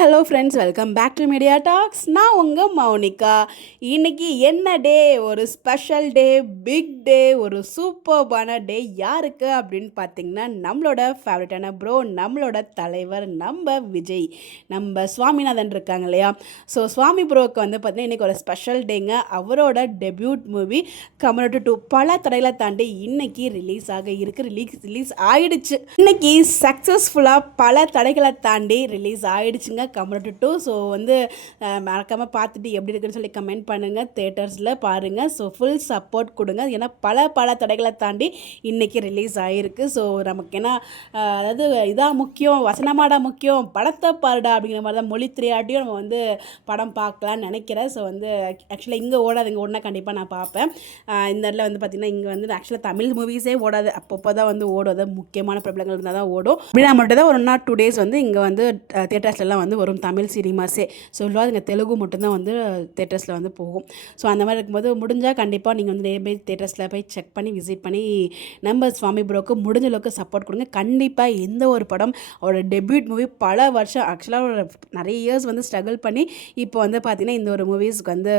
Hello friends, welcome back to Media Talks. நான் உங்கள் மௌனிகா. இன்றைக்கி என்ன டே? ஒரு ஸ்பெஷல் டே, பிக் டே, ஒரு சூப்பர்பான டே. யாருக்கு அப்படின்னு பார்த்தீங்கன்னா, நம்மளோட ஃபேவரட்டான ப்ரோ, நம்மளோட தலைவர், நம்ம விஜய், நம்ம சுவாமிநாதன் இருக்காங்க இல்லையா? ஸோ சுவாமி ப்ரோவுக்கு வந்து பார்த்திங்கன்னா இன்றைக்கி ஒரு ஸ்பெஷல் டேங்க. அவரோட டெபியூட் மூவி கமரோட்டு 2 பல தடைகளை தாண்டி இன்றைக்கி ரிலீஸ் ஆக இருக்குது. ரிலீஸ் ஆகிடுச்சு. இன்றைக்கி சக்ஸஸ்ஃபுல்லாக பல தடைகளை தாண்டி ரிலீஸ் ஆகிடுச்சுங்க கமரோட்டு 2. ஸோ வந்து மறக்காமல் பார்த்துட்டு எப்படி இருக்குன்னு சொல்லி கமெண்ட் பண்ணுங்கள். தேட்டர்ஸில் பாருங்கள். ஸோ ஃபுல் சப்போர்ட் கொடுங்க. ஏன்னா பல தடைகளை தாண்டி இன்றைக்கி ரிலீஸ் ஆகிருக்கு. ஸோ நமக்கு ஏன்னா அதாவது இதான் முக்கியம், வசனமாடா முக்கியம், படத்தை பாருடா அப்படிங்கிற மாதிரி தான். மொழி திரையாட்டியும் நம்ம வந்து படம் பார்க்கலான்னு நினைக்கிறேன். ஸோ வந்து ஆக்சுவலாக இங்கே ஓடாது, இங்கே ஓடினா கண்டிப்பாக நான் பார்ப்பேன். இந்த இடத்துல வந்து பார்த்திங்கன்னா இங்கே வந்து ஆக்சுவலாக தமிழ் மூவிஸே ஓடாது, அப்பப்போ தான் வந்து ஓடும். அது முக்கியமான பிரபலங்கள் இருந்தால் தான் ஓடும். அப்படின்னா மட்டும் தான் ஒரு 1 or 2 days வந்து இங்கே வந்து தேட்டர்ஸ்லாம் வந்து வரும் தமிழ் சினிமாஸே. ஸோ இங்கே தெலுங்கு மட்டும்தான் வந்து தேட்டர்ஸில் வந்து போகும். ஸோ அந்த மாதிரி இருக்கும்போது முடிஞ்சால் கண்டிப்பாக நீங்கள் வந்து நேர்பை தேட்டர்ஸில் போய் செக் பண்ணி விசிட் பண்ணி நம்ம சுவாமி ப்ரோக்கு முடிஞ்ச அளவுக்கு சப்போர்ட் கொடுங்க. கண்டிப்பாக எந்த ஒரு படம் அவரோட டெபியூட் மூவி பல வருஷம் ஆக்சுவலாக நிறைய இயர்ஸ் வந்து ஸ்ட்ரகிள் பண்ணி இப்போ வந்து பார்த்திங்கன்னா இந்த ஒரு மூவிஸ்க்கு வந்து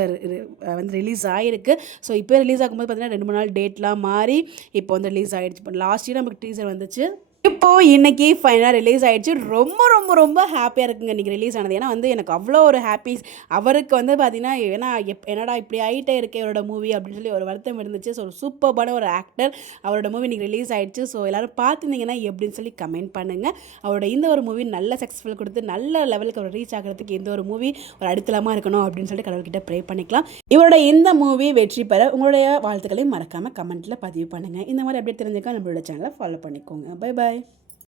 ரிலீஸ் ஆகிருக்கு. ஸோ இப்போ ரிலீஸ் ஆகும்போது பார்த்திங்கன்னா 2-3 நாள் டேட்லாம் மாறி இப்போ வந்து ரிலீஸ் ஆகிடுச்சு. இப்போ லாஸ்ட் இயர் நமக்கு டீசர் வந்துச்சு. இப்போது இன்றைக்கி ஃபைனலாக ரிலீஸ் ஆகிடுச்சு. ரொம்ப ஹாப்பியாக இருக்குங்க இன்றைக்கி ரிலீஸ் ஆனது. ஏன்னா வந்து எனக்கு அவ்வளோ ஒரு ஹாப்பீஸ். அவருக்கு வந்து பார்த்திங்கன்னா ஏன்னா என்னடா இப்படி ஆகிட்டே இருக்கே அவரோட மூவி அப்படின்னு சொல்லி ஒரு வருத்தம் இருந்துச்சு. ஸோ சூப்பர்பான ஒரு ஆக்டர். அவரோட மூவி இன்றைக்கி ரிலீஸ் ஆகிடுச்சு. ஸோ எல்லோரும் பார்த்துருந்தீங்கன்னா எப்படின்னு சொல்லி கமெண்ட் பண்ணுங்கள். அவரோட இந்த ஒரு மூவி நல்ல சக்ஸஸ்ஃபுல் கொடுத்து நல்ல லெவலுக்கு அவர் ரீச் ஆகிறதுக்கு இந்த ஒரு மூவி ஒரு அடித்தளமாக இருக்கணும் அப்படின்னு சொல்லி கடவுள்கிட்ட ப்ரே பண்ணிக்கலாம். இவரோட இந்த மூவி வெற்றி பெற உங்களுடைய வாழ்த்துக்களையும் மறக்காமல் கமெண்ட்டில் பதிவு பண்ணுங்கள். இந்த மாதிரி அப்படியே தெரிஞ்சுக்க நம்மளோட சேனலை ஃபாலோ பண்ணிக்கோங்க. Bye bye.